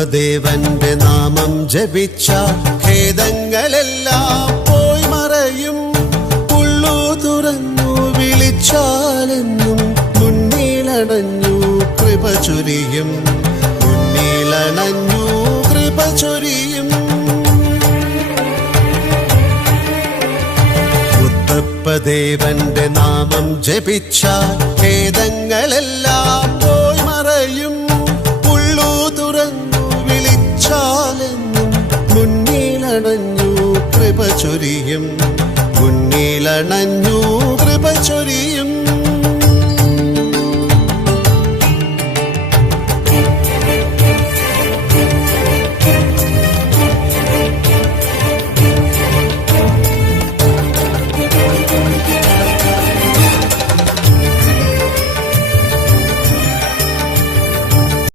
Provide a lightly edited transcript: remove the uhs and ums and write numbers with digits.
മുത്തപ്പദേവന്റെ നാമം ജപിച്ച ഖേദങ്ങളെല്ലാം പോയി മറയും. ഉള്ളു തുറന്നു വിളിച്ചാലെന്നും മുന്നിലണഞ്ഞു കൃപ ചൊരിയും. മുന്നിലണഞ്ഞു കൃപ ചൊരിയും. മുത്തപ്പദേവന്റെ നാമം ജപിച്ച ഖേദങ്ങളെല്ലാം